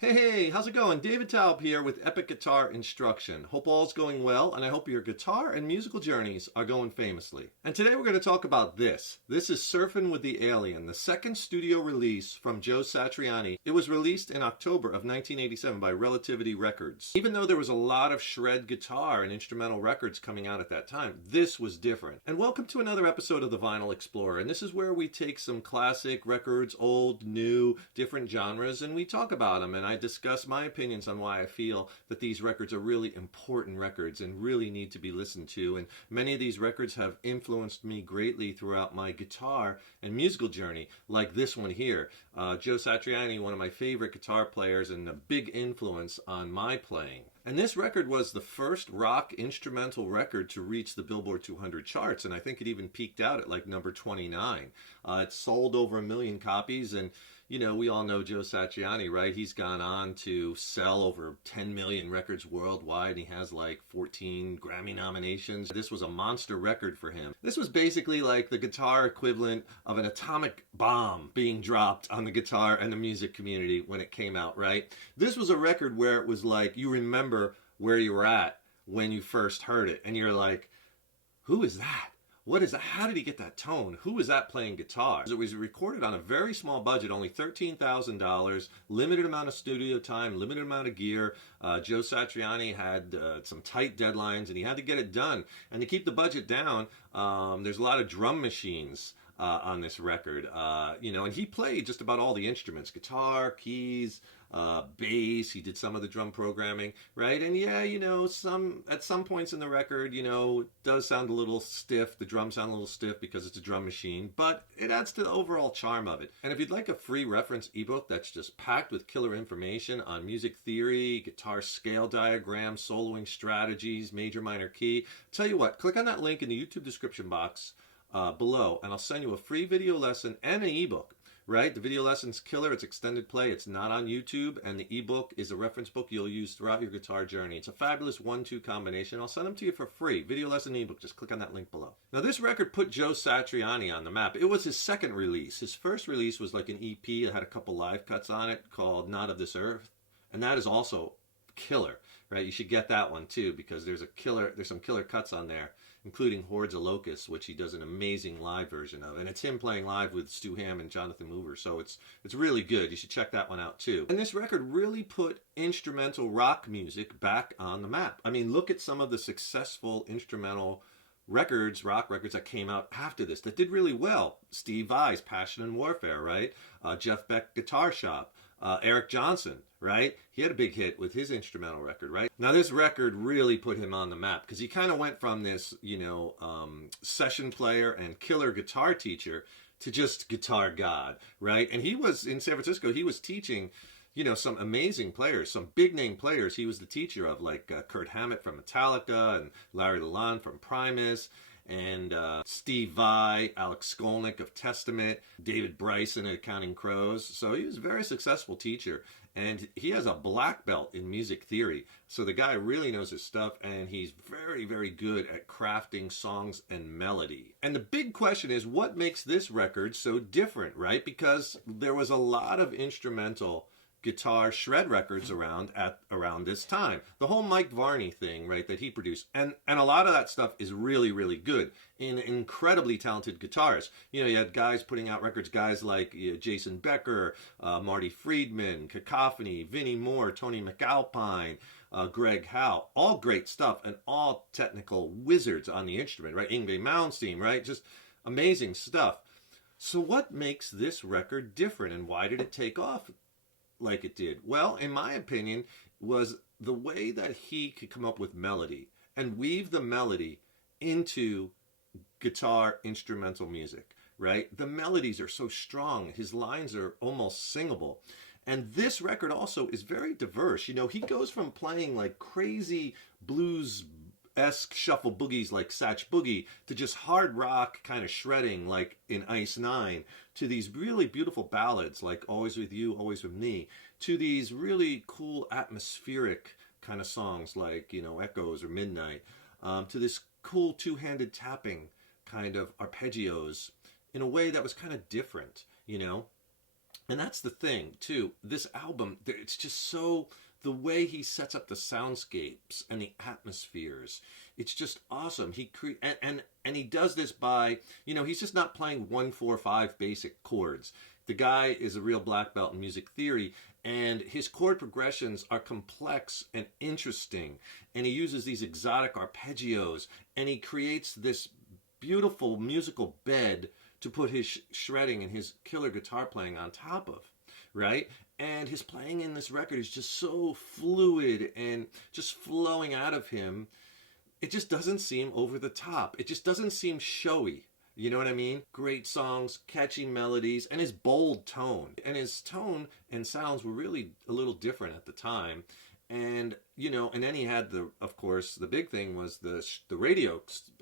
Hey, how's it going? David Taub here with Epic Guitar Instruction. Hope all's going well, and I hope your guitar and musical journeys are going famously. And today we're going to talk about this. This is Surfin' with the Alien, the second studio release from Joe Satriani. It was released in October of 1987 by Relativity Records. Even though there was a lot of shred guitar and instrumental records coming out at that time, this was different. And welcome to another episode of the Vinyl Explorer. And this is where we take some classic records, old, new, different genres, and we talk about them. And I discuss my opinions on why I feel that these records are really important records and really need to be listened to. And many of these records have influenced me greatly throughout my guitar and musical journey, like this one here. Joe Satriani, one of my favorite guitar players and a big influence on my playing. And this record was the first rock instrumental record to reach the Billboard 200 charts, and I think it even peaked out at like number 29. It sold over 1 million copies, and you know, we all know Joe Satriani, right? He's gone on to sell over 10 million records worldwide, and he has like 14 Grammy nominations. This was a monster record for him. This was basically like the guitar equivalent of an atomic bomb being dropped on the guitar and the music community when it came out, right? This was a record where it was like, you remember where you were at when you first heard it, and you're like, who is that? What is that? How did he get that tone? Who was that playing guitar? It was recorded on a very small budget, only $13,000, limited amount of studio time, limited amount of gear. Joe Satriani had some tight deadlines, and he had to get it done. And to keep the budget down, there's a lot of drum machines on this record, and he played just about all the instruments: guitar, keys, bass. He did some of the drum programming, right? And yeah, at some points in the record, it does sound a little stiff. The drums sound a little stiff because it's a drum machine, but it adds to the overall charm of it. And if you'd like a free reference ebook that's just packed with killer information on music theory, guitar scale diagrams, soloing strategies, major minor key, tell you what, click on that link in the YouTube description box below, and I'll send you a free video lesson and an ebook. Right? The video lesson's killer. It's extended play. It's not on YouTube. And the ebook is a reference book you'll use throughout your guitar journey. It's a fabulous 1-2 combination. I'll send them to you for free. Video lesson ebook. Just click on that link below. Now, this record put Joe Satriani on the map. It was his second release. His first release was like an EP that had a couple live cuts on it called Not of This Earth. And that is also killer, right? You should get that one too, because there's some killer cuts on there, including Hordes of Locusts, which he does an amazing live version of. And it's him playing live with Stu Hamm and Jonathan Mover, so it's really good. You should check that one out too. And this record really put instrumental rock music back on the map. I mean, look at some of the successful instrumental records, rock records that came out after this that did really well. Steve Vai's Passion and Warfare, right? Jeff Beck Guitar Shop. Eric Johnson, right? He had a big hit with his instrumental record, right? Now, this record really put him on the map because he kind of went from this, session player and killer guitar teacher to just guitar god, right? And he was in San Francisco. He was teaching, some amazing players, some big name players. He was the teacher of, like Kirk Hammett from Metallica and Larry Lalonde from Primus, and Steve Vai, Alex Skolnick of Testament, David Bryson at Counting Crows. So he was a very successful teacher, and he has a black belt in music theory. So the guy really knows his stuff, and he's very, very good at crafting songs and melody. And the big question is, what makes this record so different, right? Because there was a lot of instrumental guitar shred records around this time. The whole Mike Varney thing, right, that he produced. And a lot of that stuff is really, really good. Incredibly talented guitarists. You had guys putting out records, guys like Jason Becker, Marty Friedman, Cacophony, Vinnie Moore, Tony Macalpline, Greg Howe. All great stuff and all technical wizards on the instrument, right? Yngwie, Malmsteen, right? Just amazing stuff. So what makes this record different, and why did it take off like it did? Well, in my opinion, was the way that he could come up with melody and weave the melody into guitar instrumental music, right? The melodies are so strong. His lines are almost singable. And this record also is very diverse. He goes from playing like crazy blues-esque shuffle boogies like Satch Boogie to just hard rock kind of shredding like in Ice Nine, to these really beautiful ballads like Always With You, Always With Me, to these really cool atmospheric kind of songs like, Echoes or Midnight, to this cool two-handed tapping kind of arpeggios in a way that was kind of different, And that's the thing, too. This album, it's just so, the way he sets up the soundscapes and the atmospheres, it's just awesome. And he does this by, he's just not playing 1-4-5 basic chords. The guy is a real black belt in music theory, and his chord progressions are complex and interesting. And he uses these exotic arpeggios, and he creates this beautiful musical bed to put his shredding and his killer guitar playing on top of, right? And his playing in this record is just so fluid and just flowing out of him. It just doesn't seem over the top. It just doesn't seem showy. You know what I mean? Great songs, catchy melodies, and his bold tone. And his tone and sounds were really a little different at the time. And, and then he had of course, the big thing was the radio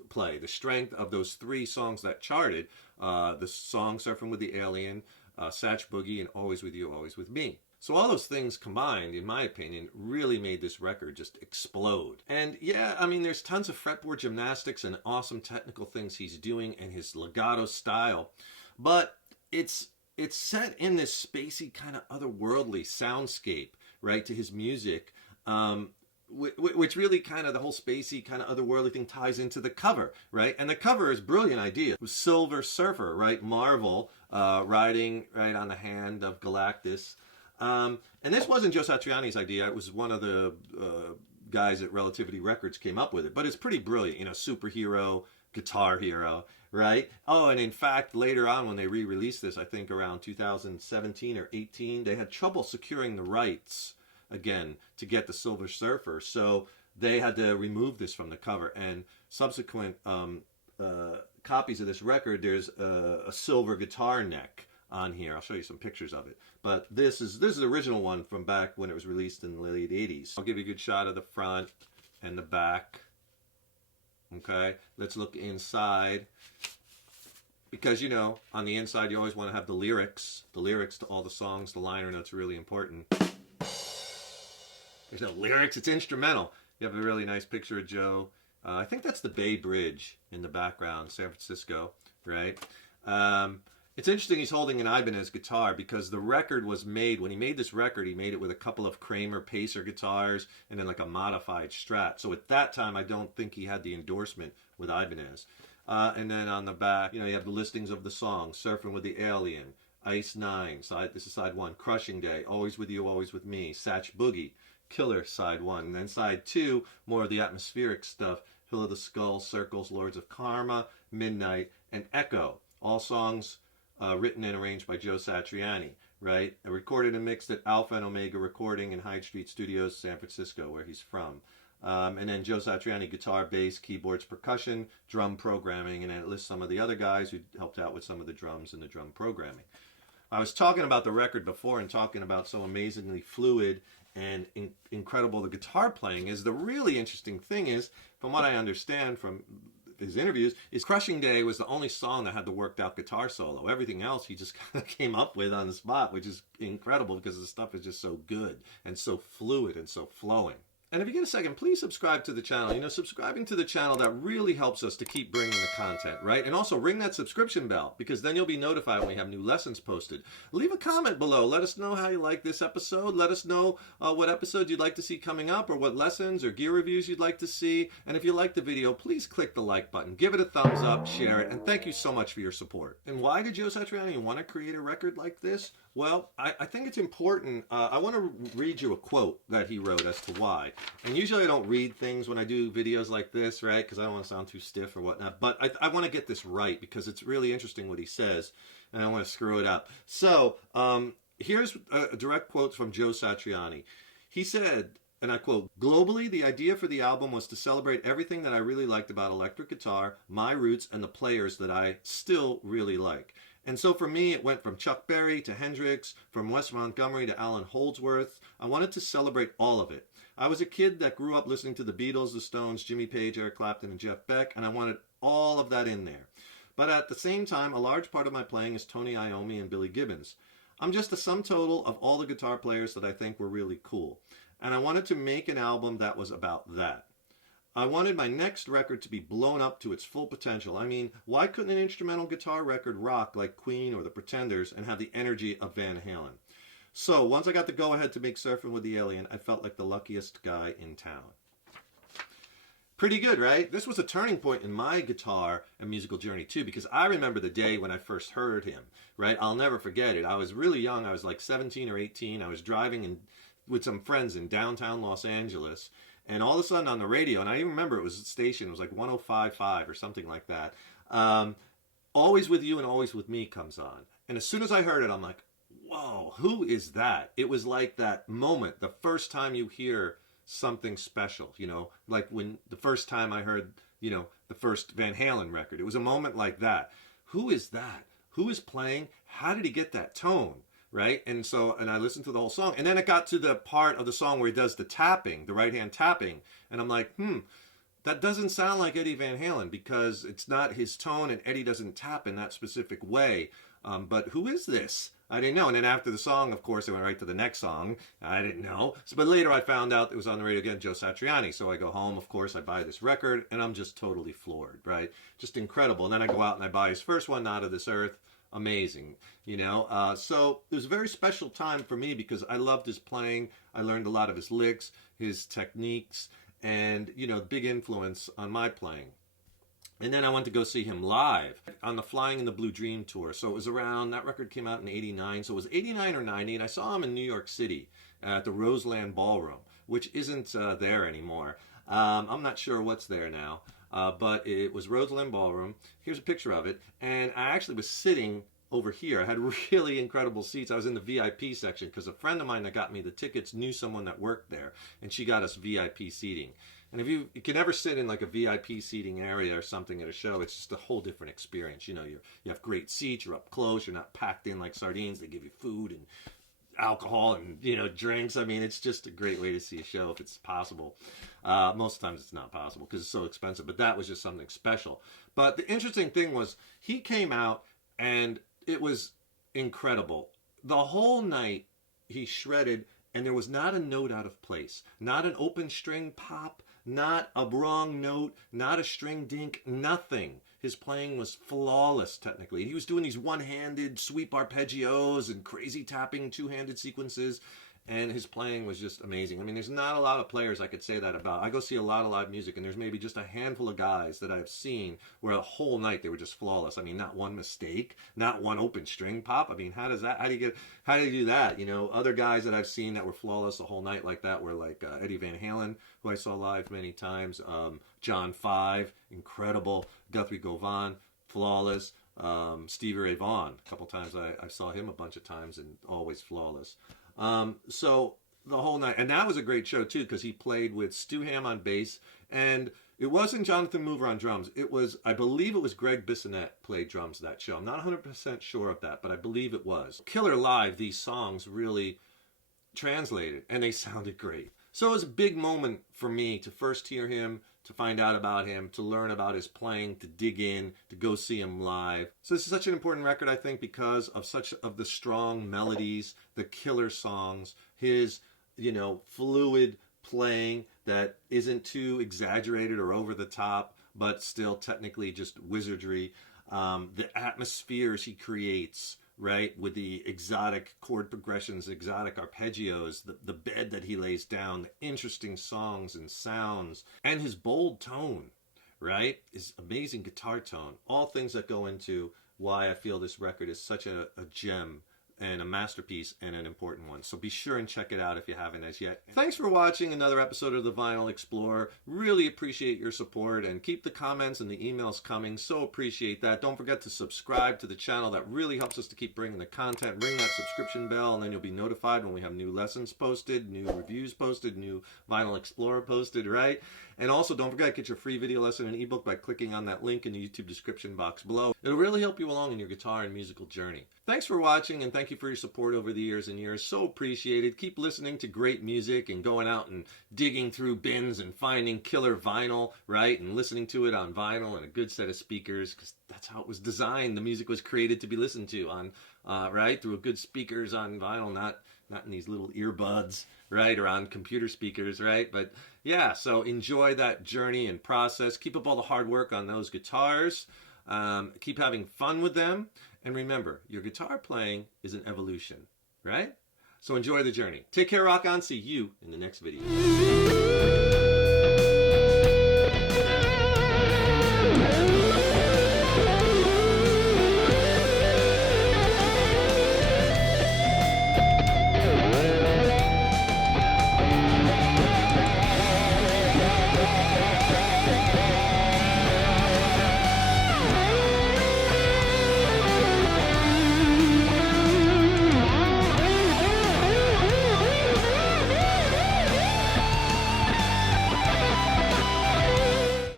play, the strength of those 3 songs that charted, the song Surfing with the Alien, Satch Boogie, and Always With You, Always With Me. So all those things combined, in my opinion, really made this record just explode. And yeah, I mean, there's tons of fretboard gymnastics and awesome technical things he's doing and his legato style, but it's set in this spacey kind of otherworldly soundscape, right, to his music, which really kind of the whole spacey kind of otherworldly thing ties into the cover, right? And the cover is a brilliant idea. It was Silver Surfer, right? Marvel riding right on the hand of Galactus. And this wasn't Joe Satriani's idea. It was one of the guys at Relativity Records came up with it. But it's pretty brilliant, superhero, guitar hero, right? Oh, and in fact, later on when they re-released this, I think around 2017 or 18, they had trouble securing the rights again to get the Silver Surfer. So they had to remove this from the cover. And subsequent copies of this record, there's a silver guitar neck on here. I'll show you some pictures of it. But this is the original one from back when it was released in the late 80s. I'll give you a good shot of the front and the back. Okay, let's look inside. Because, on the inside you always want to have the lyrics to all the songs, the liner notes are really important. There's no lyrics, it's instrumental. You have a really nice picture of Joe. I think that's the Bay Bridge in the background, San Francisco, right? It's interesting he's holding an Ibanez guitar because the record was made, when he made this record, he made it with a couple of Kramer Pacer guitars and then like a modified Strat. So at that time, I don't think he had the endorsement with Ibanez. And then on the back, you have the listings of the songs, Surfing with the Alien, Ice 9, this is side 1, Crushing Day, Always With You, Always With Me, Satch Boogie, Killer, side 1. And then side 2, more of the atmospheric stuff, Hill of the Skull, Circles, Lords of Karma, Midnight, and Echo. All songs written and arranged by Joe Satriani, right? Recorded and mixed at Alpha and Omega Recording in Hyde Street Studios, San Francisco, where he's from. And then Joe Satriani, guitar, bass, keyboards, percussion, drum programming, and then it lists some of the other guys who helped out with some of the drums and the drum programming. I was talking about the record before and talking about so amazingly fluid and incredible the guitar playing is. The really interesting thing is, from what I understand from his interviews, is Crushing Day was the only song that had the worked out guitar solo. Everything else he just kind of came up with on the spot, which is incredible because the stuff is just so good and so fluid and so flowing. And if you get a second, please subscribe to the channel. Subscribing to the channel, that really helps us to keep bringing the content, right? And also ring that subscription bell, because then you'll be notified when we have new lessons posted. Leave a comment below. Let us know how you like this episode. Let us know what episodes you'd like to see coming up, or what lessons or gear reviews you'd like to see. And if you like the video, please click the like button. Give it a thumbs up, share it, and thank you so much for your support. And why did Joe Satriani want to create a record like this? Well, I think it's important. I want to read you a quote that he wrote as to why. And usually I don't read things when I do videos like this, right? Because I don't want to sound too stiff or whatnot. But I want to get this right because it's really interesting what he says. And I don't want to screw it up. So here's a direct quote from Joe Satriani. He said, and I quote, "Globally, the idea for the album was to celebrate everything that I really liked about electric guitar, my roots, and the players that I still really like. And so for me, it went from Chuck Berry to Hendrix, from Wes Montgomery to Alan Holdsworth. I wanted to celebrate all of it. I was a kid that grew up listening to the Beatles, the Stones, Jimmy Page, Eric Clapton, and Jeff Beck, and I wanted all of that in there. But at the same time, a large part of my playing is Tony Iommi and Billy Gibbons. I'm just a sum total of all the guitar players that I think were really cool. And I wanted to make an album that was about that. I wanted my next record to be blown up to its full potential. I mean, why couldn't an instrumental guitar record rock like Queen or the Pretenders and have the energy of Van Halen? So once I got the go-ahead to make Surfing with the Alien, I felt like the luckiest guy in town. Pretty good, right? This was a turning point in my guitar and musical journey too, because I remember the day when I first heard him, right? I'll never forget it. I was really young. I was like 17 or 18. I was driving with some friends in downtown Los Angeles, and all of a sudden on the radio, and I even remember it was a station, it was like 105.5 or something like that, Always With You and Always With Me comes on. And as soon as I heard it, I'm like, whoa, who is that? It was like that moment, the first time you hear something special, you know, like when the first time I heard, you know, the first Van Halen record. It was a moment like that. Who is that? Who is playing? How did he get that tone? Right? And I listened to the whole song. And then it got to the part of the song where he does the tapping, the right hand tapping. And I'm like, that doesn't sound like Eddie Van Halen, because it's not his tone and Eddie doesn't tap in that specific way. But who is this? I didn't know. And then after the song, of course, I went right to the next song. I didn't know. But later I found out it was on the radio again, Joe Satriani. So I go home, of course, I buy this record, and I'm just totally floored, right? Just incredible. And then I go out and I buy his first one, Not of This Earth. Amazing, you know. So it was a very special time for me because I loved his playing. I learned a lot of his licks, his techniques, and, you know, big influence on my playing. And then I went to go see him live on the Flying in the Blue Dream tour. So it was around, that record came out in 89. So it was 89 or 90. And I saw him in New York City at the Roseland Ballroom, which isn't there anymore. I'm not sure what's there now. But it was Roseland Ballroom. Here's a picture of it. And I actually was sitting over here. I had really incredible seats. I was in the VIP section because a friend of mine that got me the tickets knew someone that worked there. And she got us VIP seating. And if you can ever sit in like a VIP seating area or something at a show, it's just a whole different experience. You know, you have great seats, you're up close, you're not packed in like sardines. They give you food and alcohol and, you know, drinks. I mean, it's just a great way to see a show if it's possible. Most times it's not possible because it's so expensive, but that was just something special. But the interesting thing was he came out and it was incredible. The whole night he shredded, and there was not a note out of place, not an open string pop, not a wrong note, not a string dink, nothing. His playing was flawless technically. He was doing these one-handed sweep arpeggios and crazy tapping two-handed sequences, and his playing was just amazing. I mean, there's not a lot of players I could say that about. I go see a lot of live music, and there's maybe just a handful of guys that I've seen where the whole night they were just flawless. I mean, not one mistake, not one open string pop. I mean, how do you do that? You know, other guys that I've seen that were flawless the whole night like that were like Eddie Van Halen, who I saw live many times, John Five, incredible, Guthrie Govan, flawless, Stevie Ray Vaughan, a couple times I saw him a bunch of times and always flawless. So the whole night, and that was a great show too, because he played with Stu Hamm on bass, and it wasn't Jonathan Mover on drums. It was, I believe it was Greg Bissonette played drums that show. I'm not 100% sure of that, but I believe it was. Killer live, these songs really translated, and they sounded great. So it was a big moment for me to first hear him, to find out about him, to learn about his playing, to dig in, to go see him live. So this is such an important record, I think, because of the strong melodies, the killer songs, his, you know, fluid playing that isn't too exaggerated or over the top, but still technically just wizardry. The atmospheres he creates, right, with the exotic chord progressions, exotic arpeggios, the bed that he lays down, the interesting songs and sounds, and his bold tone, right, his amazing guitar tone, all things that go into why I feel this record is such a gem and a masterpiece and an important one. So be sure and check it out if you haven't as yet. Thanks for watching another episode of the Vinyl Explorer. Really appreciate your support, and keep the comments and the emails coming. So appreciate that. Don't forget to subscribe to the channel. That really helps us to keep bringing the content. Ring that subscription bell, and then you'll be notified when we have new lessons posted, new reviews posted, new Vinyl Explorer posted, right? And also, don't forget, get your free video lesson and ebook by clicking on that link in the YouTube description box below. It'll really help you along in your guitar and musical journey. Thanks for watching, and thank you for your support over the years and years. So appreciated. Keep listening to great music and going out and digging through bins and finding killer vinyl, right? And listening to it on vinyl and a good set of speakers, because that's how it was designed. The music was created to be listened to on, right? Through good speakers on vinyl, not in these little earbuds, right? Or on computer speakers, right? But yeah, so enjoy that journey and process. Keep up all the hard work on those guitars. Keep having fun with them. And remember, your guitar playing is an evolution, right? So enjoy the journey. Take care, rock on. See you in the next video.